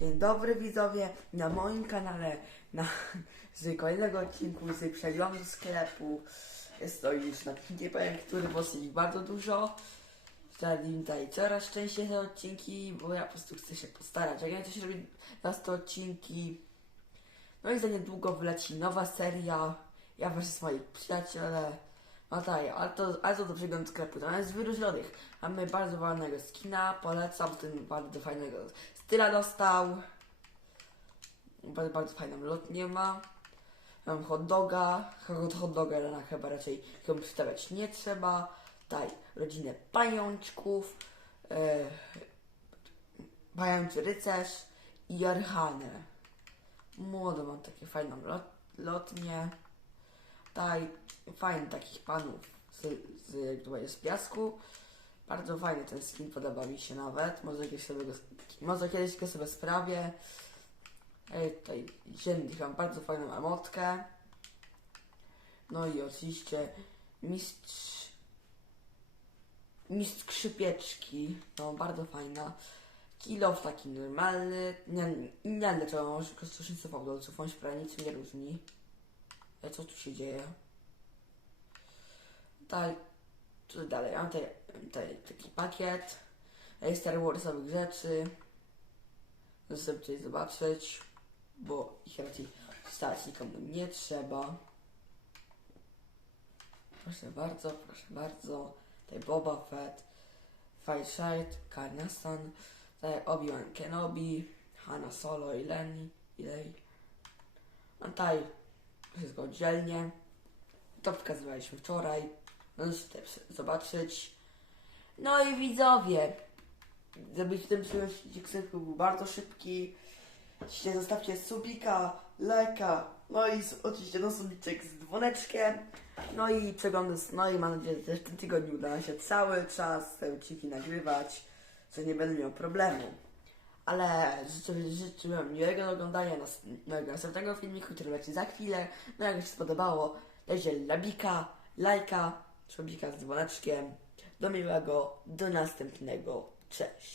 Dzień dobry widzowie, na moim kanale, na, z kolejnego odcinku z przeglądu sklepu. To już na nie powiem, który, bo jest bardzo dużo. Zrobimy tutaj coraz częściej te odcinki, bo ja po prostu chcę się postarać. Jak ja coś robię na 100 odcinki, no i za niedługo wyleci nowa seria. Ja versus moi przyjaciele. No tak, ale to, ale to do przeglądu sklepu. Tam jest wyróżnionych. Mamy bardzo ładnego skina, polecam, ten bardzo fajnego styla dostał. Bardzo, bardzo fajną lotnię ma. Mam hot doga, hot, hot doga ale chyba raczej chyba przedstawiać nie trzeba. Tutaj rodzinę pajączków, e, pajączy rycerz i Arhanę. Młodo mam takie fajną lot, lotnię. Tutaj fajny takich panów z, z, tutaj z piasku. Bardzo fajny ten skin, podoba mi się nawet. Może kiedyś sobie go, może kiedyś go sobie sprawię. Ej, tutaj ziemnik mam bardzo fajną emotkę. No i oczywiście mistrz mistrz krzypieczki. No, bardzo fajna. Kilof taki normalny. Nie, nie wiem dlaczego może kosztownicy fałdolców. On się prawie nic nie różni. Ale co tu się dzieje? Dalej, co dalej? Mam tutaj, tutaj taki pakiet Star Warsowych rzeczy. Sobie tutaj zobaczyć, bo ich raczej stać nikomu nie trzeba. Proszę bardzo, proszę bardzo. Tutaj Boba Fett, Fireshide, Carnastan, tutaj Obi-Wan Kenobi, Hanna Solo i Lenny, i. A tutaj wszystko oddzielnie. To pokazywaliśmy wczoraj. Możecie tutaj zobaczyć. No i widzowie, żeby w tym przyjemności był bardzo szybki. Oczywiście zostawcie subika, lajka, no i oczywiście no subiczek z dzwoneczkiem. No i przeglądy, no i mam nadzieję, że w tym tygodniu uda nam się cały czas te odcinki nagrywać, że nie będę miał problemu. Ale wam miłego oglądania nas, mojego następnego filmiku, który będzie za chwilę. No jak się spodobało, dajcie labika, lajka, subika z dzwoneczkiem. Do miłego, do następnego. Cześć.